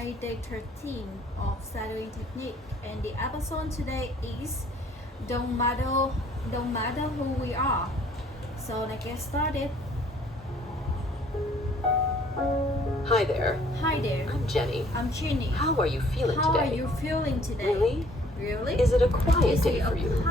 today, day 13 of Shadowing Technique, and the episode today is don't matter, don't matter who we are. So let's get started. Hi there. Hi there. I'm Jenny. I'm Jenny. How are you feeling How today? are you feeling today? Really? Really? Is it a quiet Is day it for you?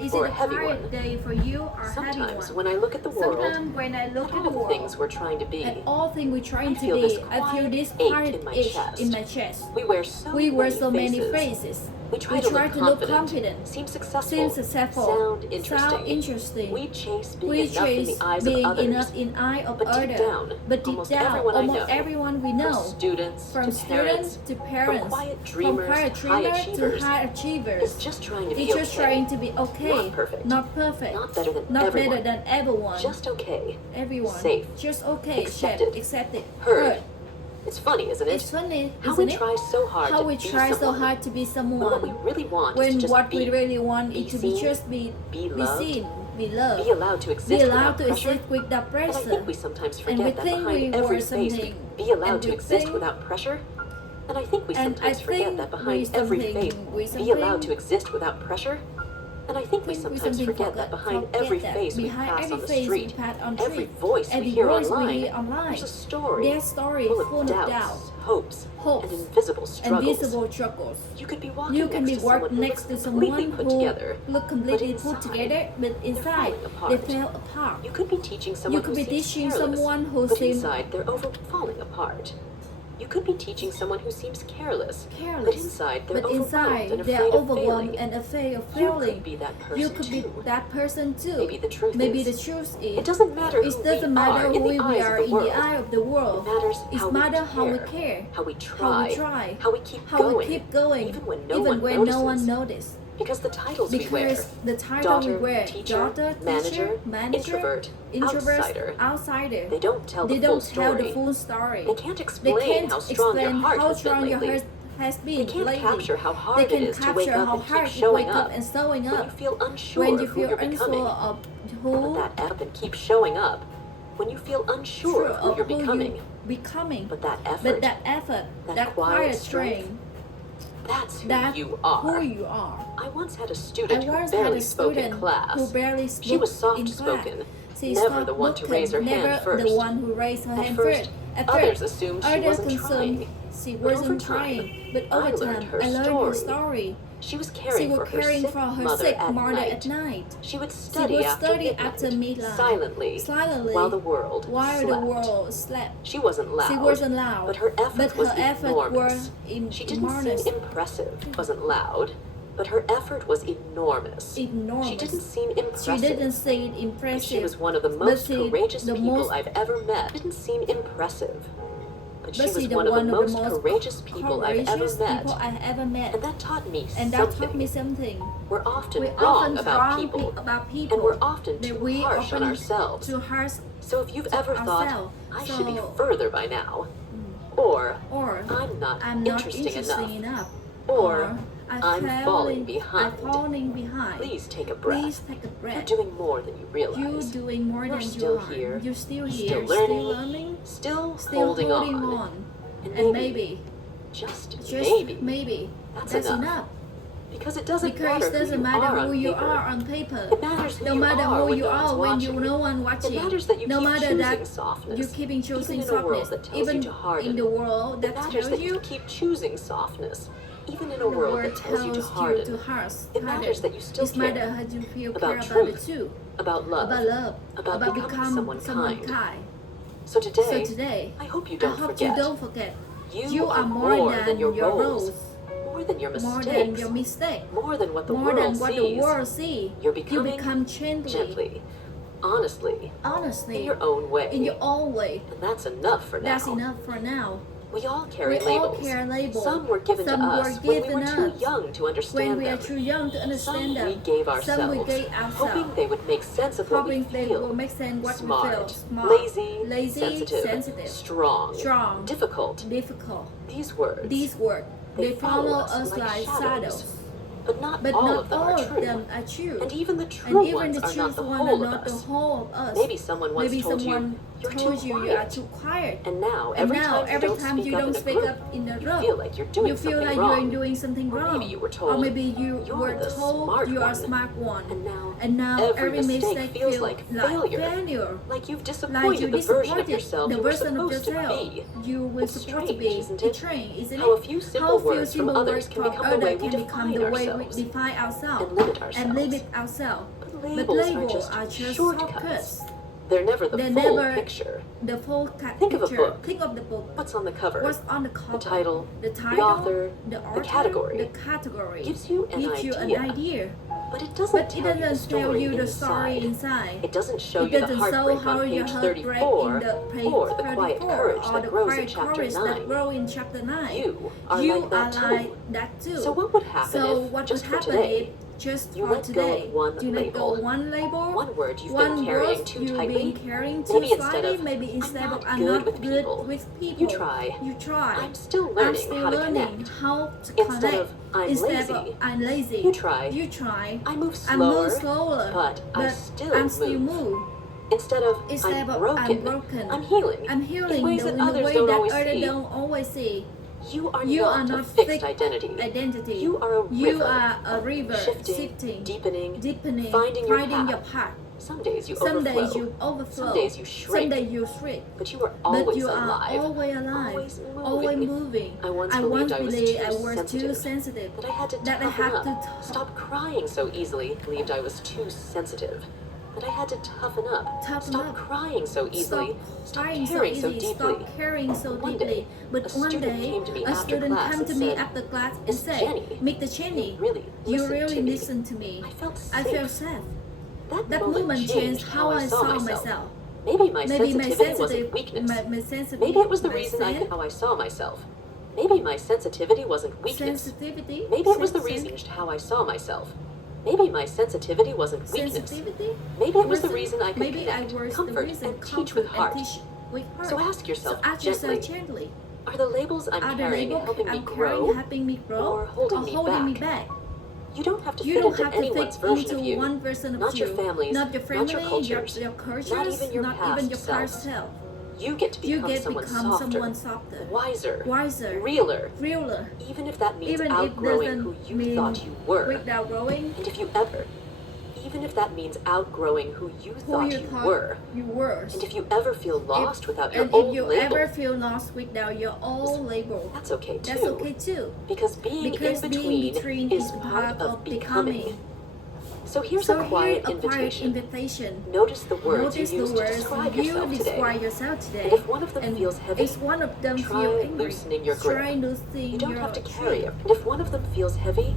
Is Or it a a heavy quiet one? day for you or a heavy Sometimes one? when I look at the world, Sometimes when I look at at the all the world, things we're trying to be, and all things we're trying I to feel this be, I feel quiet this ache quiet in my itch chest. in my chest. we wear so We wear so many faces. faces. We try We to, try look, to look confident, confident, seem successful, seem successful, sound interesting. We chase being We enough in chase the eyes being of others. enough in eye of But deep others. down, But deep almost down, everyone I almost know, everyone we know, from students from to parents, students to parents, from quiet from dreamers quiet to high dreamers to achievers, high achievers, is just trying to be it's just okay. trying to be okay, Not perfect. not perfect, Not better than not everyone. better than everyone, Just okay. everyone, Safe. just okay, Accepted. accepted, Heard. It's funny, isn't it? It's funny, How isn't we it? try so hard How to we be try so someone, hard to be when what we someone, really want is when to just what be, we really want be is to be seen, just be loved, seen, be loved, be allowed to exist be allowed without to pressure. exist without And I pressure. think we sometimes And we forget that think we behind every were face, something, be allowed and to we exist think- without pressure. And I think we And sometimes I forget think that we behind every something- face, we be allowed something- to exist without pressure. And I think we sometimes forget that behind every face we pass on the street, every voice we hear online, there's a story their story full of doubts, hopes, and invisible struggles. invisible struggles. You could be walking You can next be to someone walking who next to looks someone completely put who together, look completely but put inside, together, but inside falling apart. they fell apart. You could be teaching You someone could who be seems teaching careless, someone who but seems inside they're falling apart. You could be teaching someone who seems careless, but careless, inside they're but overwhelmed inside and they afraid are of overwhelmed failing. and afraid of You failing. could be that person You could be too. that person too. Maybe the truth Maybe is, the truth is, it doesn't matter who it doesn't we matter are who in we the eyes are of the in world. the eye of the world. It matters It how matters how we care, care, how we how we try, how we keep how going, we keep going, even when even no one notices. notices. Because the titles we wear, Because the title daughter, we wear, teacher, daughter, manager, manager, introvert, outsider, they don't tell they the full don't tell the story. full story. They can't They explain can't how strong your explain heart how has been strong your lately. heart has They been can't lately. capture how They hard it can is to wake capture up how and keep hard you showing wake up up and showing when you up. feel unsure When you of who feel you're becoming. unsure of But who that up and keep showing up when you feel unsure of who you're becoming. But that effort, that quiet strength, that's who that's you are. who you are. I once had a I student who once had barely a spoke in student class. who barely spoke She was in class. soft-spoken, She's never the one to soft-spoken, raise her hand never first. the one who raised her At hand first, first. At others first, assumed she others wasn't concerned trying. she But over wasn't time, trying. But I over learned time, her I learned her story. story. She was She caring was for her caring sick for her mother sick at mother night. at night. She would She study, would after, study midnight, after midnight, silently, while the world slept. She wasn't loud, She wasn't loud, but her effort was enormous. were She didn't enormous. seem impressive, wasn't loud, but her effort was enormous. Enormous. She didn't seem impressive. She didn't seem But impressive. she was one of the But most she- courageous the people most- I've ever met. Didn't seem impressive. But she But was she one of the most courageous people I've ever courageous met. people I ever met. And that taught me And that something. taught me something. We're often We're wrong often about wrong people. about people. And we're often That too we harsh on often ourselves. too harsh. So if you've to ever thought, ourselves. I should be So- further by now, or Or I'm not I'm not interesting interesting enough, enough. or I'm falling behind. I'm falling behind. please take a breath. Please take a You're breath. doing more than you You're realize. doing more You're than still you are. here. You're still Still here. learning. Still Still holding on. on. And And maybe, maybe, just just maybe, that's that's enough. enough. Because it doesn't Because matter it doesn't who you matter are who on you paper. are on paper. It matters who No you matter are who when you no one's are when watching. no one watching. It matters that you no keep matter choosing that softness. you keeping choosing even in a world softness. that tells Even you to harden. in the world It that matters tells that you you keep choosing softness. Even in a the world that tells you to harden. It matters that you still It matters care how you feel about care about it truth, too. about love, About love. about becoming becoming someone kind. kind. So So today, today, I hope you I don't hope forget. you don't forget. You are more than your your roles, roles, more than your more mistakes, than your mistake, more than what the more world than what sees. the world see. You're You becoming become gently, honestly, honestly, in your own way. in your own way. And that's enough for now. That's enough for now. We all carry We labels. all carry labels. Some were given Some to were us when we given were too us young to When understand we are them. too young to understand Some them, we gave some ourselves, we gave ourselves, hoping they would make sense of what we hoping they will feel. make sense what Smart, we feel. Smart, lazy, sensitive, strong, strong, difficult. difficult. These words, These words, they they follow us like shadows. shadows. But not But all not of them all are of true. them are true. And even the true And even ones the are not truth the one whole are of not the us. whole of us. Maybe someone once Maybe told you, someone You're told too you quiet. you are too quiet. And now, And every now, time every you time you don't don't speak speak up up in the you group, feel like you're doing you feel something like wrong. you're doing something Or wrong. maybe you were told, or maybe you "You're were the told smart you are one." smart one. And now, every mistake feels feels like failure. failure. Like you've Like disappointed you the version of disappointed yourself the you were version of supposed to yourself be. you were It's supposed to strange, be. isn't It's it? strange, isn't How it? a few How simple a few words from simple others words can from become the way others we can become define the way we ourselves define ourselves and limit and ourselves. limit ourselves. But But labels are just shortcuts. They're never the They're full never picture. the full Think of a picture. book. Think of the book. What's on the cover? What's on the cover? title, the the author, the the category. the category Gives you an idea. idea. But it doesn't But it tell you the doesn't tell story you the inside. story inside. It doesn't show It you the doesn't show heartbreak how on your page heartbreak 34 in the page or the quiet 34 courage or that the grows in quiet chapter courage 9. that grow in chapter 9. You are You like that are too. like that too. So what would happen So if, what just would for happen today, if just you for let go today of one you let go label, one label, one word you've one been carrying word too you've tightly? been carrying too Maybe instead slightly, of, maybe "I'm instead not of I'm good not with good people," with people. you try, You try. "I'm still I'm learning still how to learning connect." how to Instead connect. of, "I'm Instead lazy," of I'm lazy. you try, You try. "I move I move slower, slower, but I I'm still still move." move. Instead of, Instead "I'm of broken," I'm healing. I'm healing in ways in that the others way don't that always others see. don't always see. You are You are not a not fixed identity. identity. You are a river, You are a river shifting, deepening, deepening, finding your your path. path. Some days you Some overflow. days you overflow. Some days you shrink. Some days you shrink. But you are But always you are alive. always alive. Always moving. Always moving. I once I believed believed I I was too sensitive. sensitive. That I had to That I toughen had up. to Stop crying so easily. Believed I was too sensitive. That I had to toughen up. Toughen Stop up. crying so easily. Stop caring crying so deeply. Stop caring so One deeply. day, But a one student day, came to me a after student class came and to me said, after class and "Miss said, Jenny, Mr. Jenny, you really listen to me. I felt I safe. felt safe. That moment changed how I saw myself. Maybe my sensitivity wasn't weakness. Maybe it was the reason how I saw myself. Maybe my sensitivity wasn't weakness. Sensitivity? Maybe it was the reason how I saw myself. Maybe my sensitivity wasn't weakness. Sensitivity? Maybe it was the reason I could Maybe I connect, was the comfort, reason and teach with heart. So ask yourself yourself gently, gently. are the labels I'm Are the carrying labels helping me I'm grow? carrying helping me grow or holding me me back? back? You don't have to You fit don't into have to anyone's fit version into of you. one version of Not you. your family's, Not your family, not your cultures, your cultures, not even your not past even your self. past self. You get to You become get someone become softer, someone softer, wiser, wiser, realer, realer. even if that means Even if outgrowing doesn't who you mean thought you were. without growing And if you ever, even if that means outgrowing who you who thought you you thought were. you were. And if you ever feel lost without your And own if you label, ever feel lost without your own label, that's okay too. that's okay too. Because being Because in being between is part of becoming. So here's a quiet invitation. Notice the words Notice you use the to words describe you yourself today. describe yourself today. And if one of them And feels heavy, if one of them try feel angry, loosening your grip. try loosening You don't your have to grip. carry it. And if one of them feels heavy,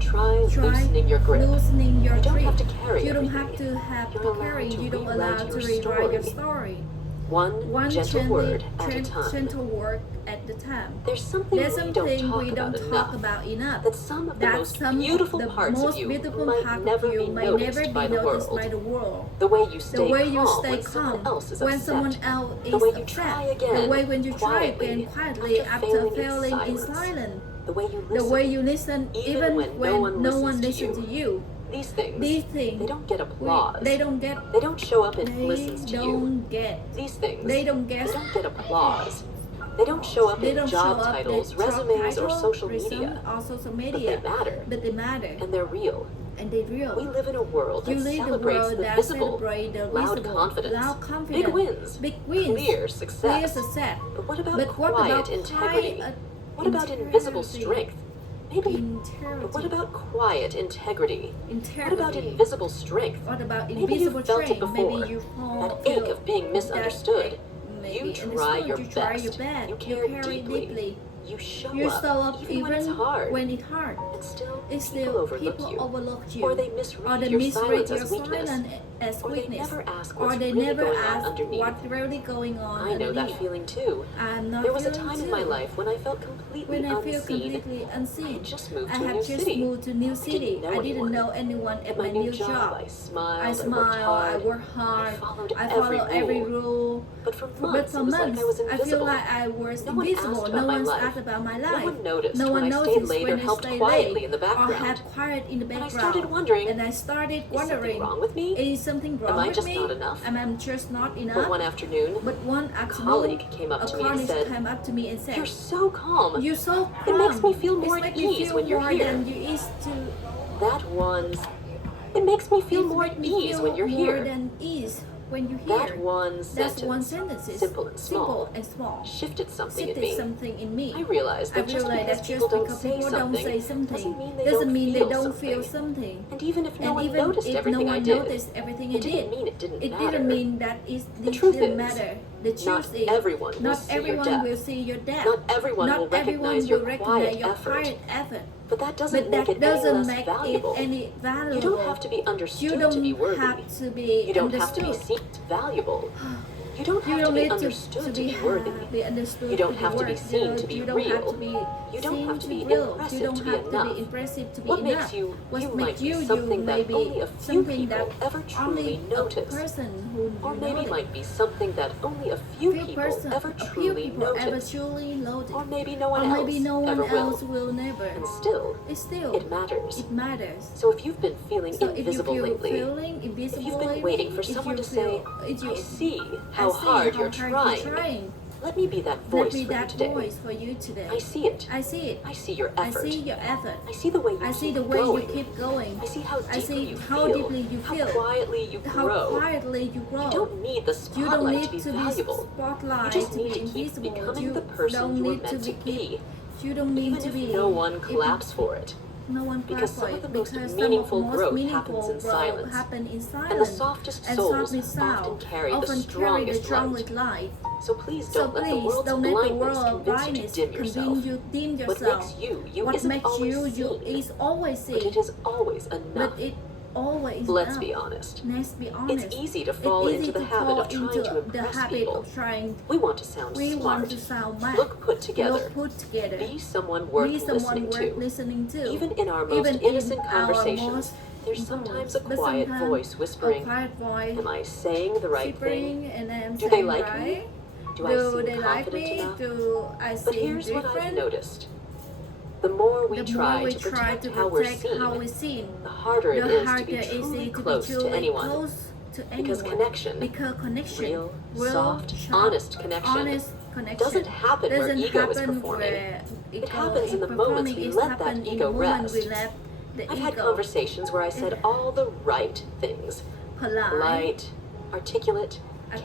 try Try loosening your grip. loosening your You don't grip. have to carry You don't everything. have to have You're to allowed carry. to You don't rewrite allow your to rewrite your story. story. One gentle word at a time. Gentle word at the time. There's something There's we something don't we talk don't about talk enough. about enough. That some of the That most some beautiful the parts most of you beautiful might part never of you be might noticed never by be the noticed world. by the world. The way you The stay way you calm stay when someone calm else is when upset. someone else is The way you upset. try again The way when you try quietly again quietly after failing in silence. The way you The listen. way you listen even when no one listens to you. These things, They don't get applause. They don't get. They don't show up in They listens to you. don't get. These things, They don't get. they don't get applause. They don't show up They in don't job show up titles, in job resumes, or title, social resume, media. or social But media. they matter. But they matter. And they're real. And they real. We live in a world You that live in a celebrates world the that visible, celebrate the loud visible, confidence, loud confidence, big wins, big wins, clear success. clear success. But what about But what quiet about integrity? quiet What about invisible integrity? strength? Maybe. Integrity. But what about quiet integrity? Integrity. What about invisible strength? What about Maybe invisible you've felt it strength? before. Maybe you That ache of being misunderstood. Maybe You try your you try best. your best. You care carry deeply. You show You up, show up even when it's hard. when it's hard. And still, It's people still overlook people you. overlook you. Or they misread Or they your misread silence your as weakness. silence as Or they weakness. never ask Or what's they really never going on ask underneath. what's really going on I know that underneath. feeling too. I'm not There was a feeling time too. in my life when I felt completely When I feel unseen. completely unseen. I had just moved I to a have new just city. moved to new city. know I didn't anyone. know anyone at my new job. I smiled. I worked smile, I hard. work hard, I followed I follow every rule. But for But months, for it was months, like I was I feel invisible. like I was No one invisible. asked No about my one's life. laugh about my life. No one noticed No when one I stayed noticed late when or I helped stayed quietly late in the or background. have quiet in the And I background. started wondering, And I started is something wondering, wrong with me? is something wrong Am I with just me? not enough? Am I just not enough? But one afternoon, But one a afternoon, colleague came up a to me and colleague said, came up to me and said, "You're so calm. "You're so It calm. makes me feel more It at makes me ease feel when you're more here." than you used to. That one's... It makes me feel It more makes at me ease feel when you're more here. than ease when you're That here. one That's sentence, one sentence. simple and small, Simple and small. shifted something in Shifted me. something in me. I realized that just because people don't say something doesn't mean they don't feel something. And even if no one noticed everything I did, it didn't mean it didn't matter. didn't mean that The truth didn't is, matter. The not truth is, everyone will not see your everyone depth. will see your depth. Not everyone Not will recognize everyone will your quiet your effort. quiet effort. But that doesn't But make that it any doesn't less make valuable. it any valuable. You don't have to be You understood don't to be worthy. have to be You don't have to be understood. seen valuable. You don't You have to don't be need understood to be worthy. be understood You don't to have to be worth. seen to be You don't have real. to be You don't seen have to be real. impressive You don't to be have enough. to be impressive to be What enough. makes you, What you makes might be you, something you that may be only a few something people that ever truly only notice. A person who Or you maybe notice. might be something that only a few people ever a few truly people ever notice. truly notice. Or maybe no one Or maybe else no one ever else will. will never. And still, Still, it matters. It matters. So if you've been feeling So if you invisible feel lately, feeling invisible if you've been lately, waiting for if someone you to say, if you- "I see how I see hard how you're hard trying," let me be that Let voice me for you that today. voice for you today. I see it. I see it. I see your I effort. see your effort. I see the way you I see keep the way going. you keep going. I see how I deeply see you how feel. deeply you How feel. quietly you How grow. quietly you grow. You don't need the You don't spotlight need to be to valuable. be spotlight You just to need be to keep invisible. becoming You the person don't you were need meant to keep- be, You don't need even to if be. no one if- claps for it. No one Because claps some for of it. the most Because meaningful some of the growth most meaningful happens in growth silence. happen in silence. And the softest And souls softest often soul carry the often carry the strongest strongest light. light. So please So don't let the please world's don't let the blindness world convince you to blindness dim yourself. convince you dim What yourself. makes you What isn't makes always you seen, is always seen. but it is always enough. But it always Let's enough. be honest. Let's be honest. It's easy to fall It's easy into the to habit fall of trying into to the impress habit people. of trying. We want to sound We smart, want to sound smart. look put together, Look put together. be someone worth Be someone listening worth to. listening to. Even in our most Even innocent in our conversations, most there's sometimes a but quiet sometimes voice whispering, a quiet voice "Am I saying the right thing? whispering, and I'm Do they saying like right? me? Do I Do seem they like confident me? enough?" Do I But seem here's what I've different? noticed. The more we The try more we to try protect to how we're protect seen, how we're seen, the harder it the is to harder be it is truly to be close to truly anyone. close to Because anyone. connection, Because connection, real, real, soft, sharp, honest connection, honest connection doesn't happen where doesn't ego is happen performing. where It ego happens is in the moments performing. we It let happen that in the ego moment rest. we let the I've ego had conversations where I said all the right things. Polite, articulate,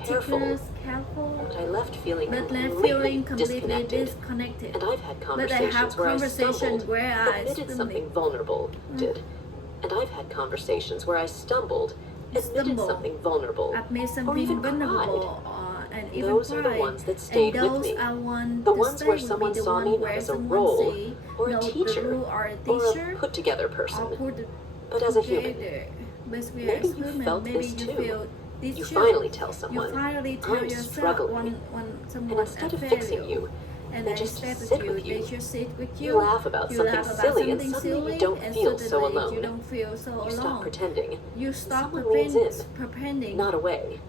careful. careful, But I left feeling but left completely feeling completely disconnected. disconnected. And I've had But I have conversations where I conversations stumbled, where I admitted stumbled. something vulnerable, did. And I've had conversations where I stumbled, admitted something vulnerable, I've made or something even vulnerable, cried. and even Those are the cried. ones that stayed and with those me. are one The that ones stay where with someone the saw one me not where as a someone role, say, or a no, teacher, the role or a or teacher, a put-together or person. put it But as a human, together. But we are maybe you human. felt Maybe this you too. feel this You too. finally tell You someone, finally tell "I'm yourself struggling." when And someone instead of failed fixing you, and they I just step sit with you, with you. they just sit with You you. laugh about You something laugh about silly, and something suddenly silly, you don't and feel so suddenly alone. You don't feel so You alone. stop pretending. You stop Someone leans in, pretending. not away.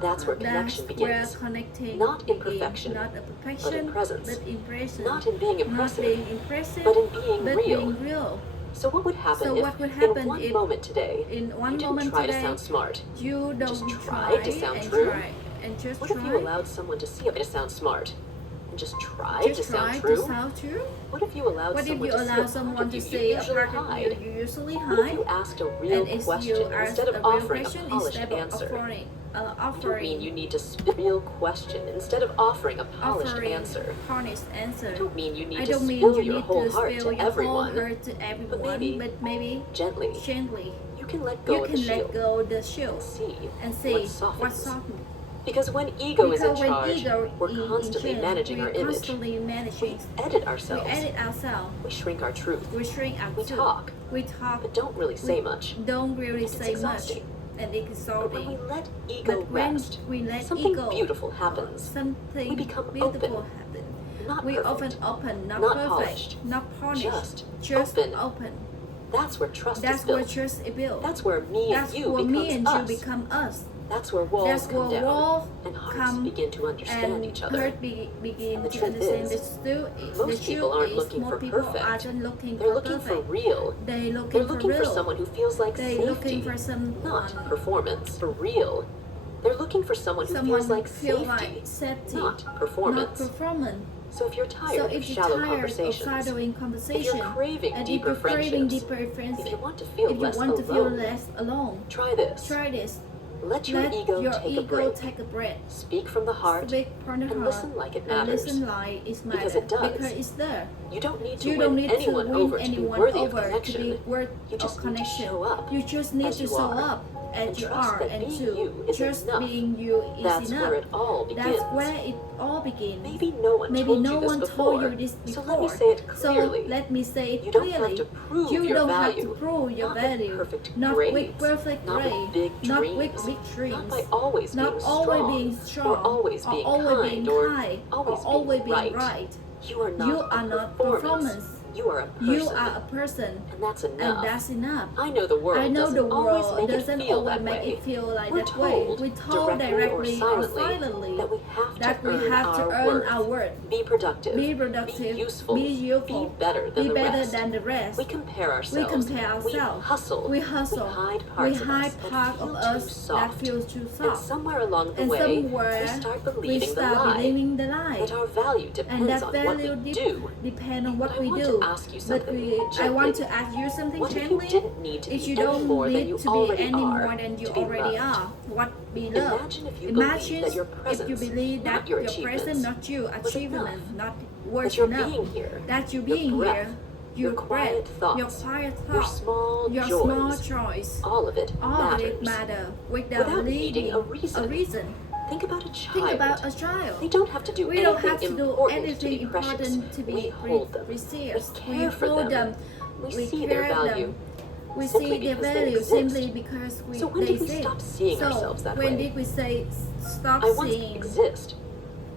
That's where connection That's where begins. connecting Not in begins. perfection, Not in perfection, but in presence. but in presence. Not in being Not impressive, being impressive, but in being but real. being real. So what would happen So if, what would happen in one if moment today, in one you didn't moment try today, to sound smart? You don't Just try to sound and true? try and just What try. if you allowed someone to see it to sound smart? And just try just to sound try true? to sound true? What if you allowed What if someone you to see allow a part someone of to you say you a usually part of hide? you usually What if hide? you asked a real And if question you ask instead of a real offering a question polished instead of answer? offering, I don't mean you need to spit a real question instead of offering a polished offering answer. honest answer. I don't mean you need I to don't mean spill you your need whole to heart spill to your everyone. whole heart to everyone, but maybe Gently, gently you can let go you of the can let shield go of the and shield see and see what softens. what softens. Because when ego is in Because when charge, ego we're in constantly charge, managing we're our image. constantly managing. We edit We ourselves. edit ourselves. We shrink our truth. We shrink our We truth. talk, We talk. but don't really say much. Don't really It's say much. exhausting. And But when we exhausting. let ego But when rest, we let something ego, beautiful happens. something We become beautiful open. happen. Not We perfect. often open, not Not perfect, polished. not polished, Just open. open. That's where trust That's is where built. trust is built. That's where me That's and you where becomes me and us. you become us. That's where walls That's come where down, walls and hearts come begin to understand and each other. hurt begin And the to truth understand. is, The most people truth aren't is, looking most for people perfect. aren't looking They're for looking for perfect. real. They're They're looking looking for for real. someone who feels like They're safety, looking for not performance. For real. They're looking for someone who feels like safety, not performance. Not performance. So if you're So tired of if you're shallow tired of conversations, shadowing if conversation, you're craving and if deeper you're craving friendships, deeper friendship, if you want to feel if you less want to feel alone, less alone, try this. try this. Let your Let ego your take a ego break. take a breath. Speak from the heart, Speak from the and heart, listen like it and matters. listen like it matters. Because it does. Because it's there. You don't need to You don't win need to anyone win over to be anyone worthy of over to connection. be worth You just of need to connection. show up You just need as to you show are. up as And you trust are, that and being to you is just enough. being you is That's enough. where it all begins. That's where it all begins. Maybe no one Maybe told no you this one before. told you this before. So let me say it clearly. So let me say it You don't clearly. have to prove You your don't value. have to prove your Not value. with perfect Not grades. with perfect Not grades. with big Not dreams. with big dreams. Not by always Not being always strong. being strong. Or always being kind. Or always being right. You are not You a are not performance. performance. You are a person. You are a person. And that's enough. And that's enough. I know the world I know doesn't the always world make doesn't it feel always that make way. it feel like We're that way. told, We're told directly or silently that we have that to we earn have to our earn worth. our worth. Be productive. Be productive. Be useful. Be useful. Be better than Be the better rest. than the rest. We compare We ourselves. compare ourselves. We hustle. We hustle. We hide We parts of hide us that part feel of too us that soft. feels too And soft. somewhere along the And way, somewhere we start we believing start the lie believing the lie. that our value And depends that on what we value do. depend on what But I we want do. to ask you But something I want gently. to ask you something What if you gently. didn't need to If be you any don't more than need you to be already any are more than you to be already loved? are, what be love? Imagine if you Imagine believe that your if you presence, believe not that your your presence, achievements, not your was achievement, enough. not That worth your enough. being here, That you your being breath, here, your your quiet breath, thoughts, your quiet your thoughts, small your joys, small choice, all of it all of matters. it matter without Without needing needing a reason. Think about a child. Think about a child. They don't have to do We don't have anything to do important anything to be precious. important to be We hold them. precious. We care for hold them. them. We see their care value. them. We simply see their because they value exist. simply because So when they did we exist. stop seeing So ourselves that when way? did we say stop I once seeing? exist.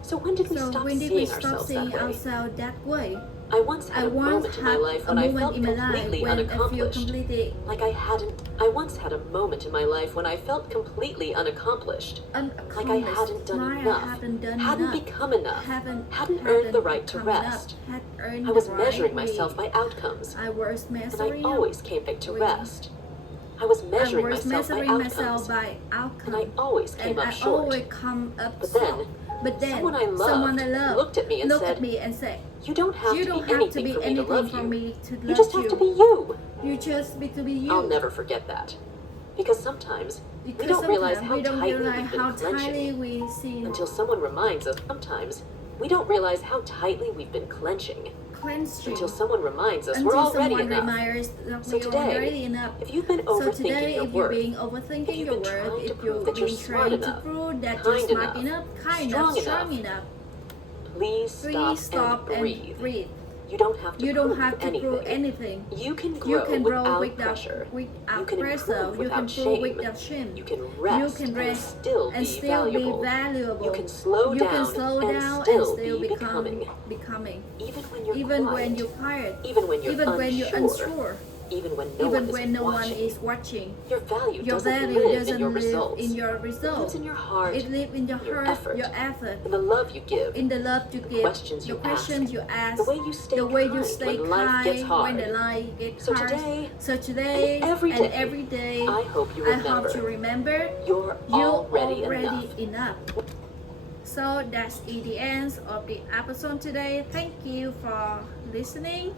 So when did we So stop when did we seeing stop ourselves seeing that way? ourselves that way? I once I had a once moment in my had life a when I moment felt in my life completely when I feel unaccomplished. completely I once had a moment in my life when I felt completely unaccomplished. Like I hadn't done Why enough. I hadn't done Hadn't enough. become enough. Hadn't earned the right to become enough. rest. Had earned I was the measuring right myself way. by outcomes. I was And I measuring always came back to way. rest. I was measuring I was myself by measuring outcomes. myself by outcome. And I always came and up I short. always come up But short. then, someone I loved looked at me and said, "You don't have you to don't be have to anything be for me to anything love for you. me to love You just have to be you." You just be to be you. I'll never forget that. Because sometimes Because we don't realize sometimes how we don't tightly realize we've been how clenching tightly we see until someone reminds us. Sometimes we don't realize how tightly we've been clenching clenching until someone reminds us until we're already someone enough. reminds that So we are today, already enough. If you've been So overthinking today, your if you're worth, being if overthinking you've your been worth, trying to if prove you're that you're being smart trying to enough, prove that kind you're smart enough, enough, kind strong enough, strong enough, enough, please please stop and breathe. You don't have to You don't prove have to anything. prove anything. You can You grow can grow without pressure. without You can pressure. improve You without can shame. prove without shame. You can rest, You can rest and still and be still valuable. be valuable. You can slow You down, can slow and down still and still be becoming. Even when you're Even quiet. when you're quiet. Even when you're Even unsure. when you're unsure. Even when no one is watching. Your value Your doesn't value live doesn't in your live results. in your It lives results. in your heart, It lives in your your heart, effort, your effort, in the love you give, in the love you give, questions the you questions ask, you ask, the way you stay the way you kind stay when life gets kind hard. when the life gets So hard. today, So today and every day, day, I hope you I remember, hope you remember you're already enough. enough. So that's the end of the episode today. Thank you for listening.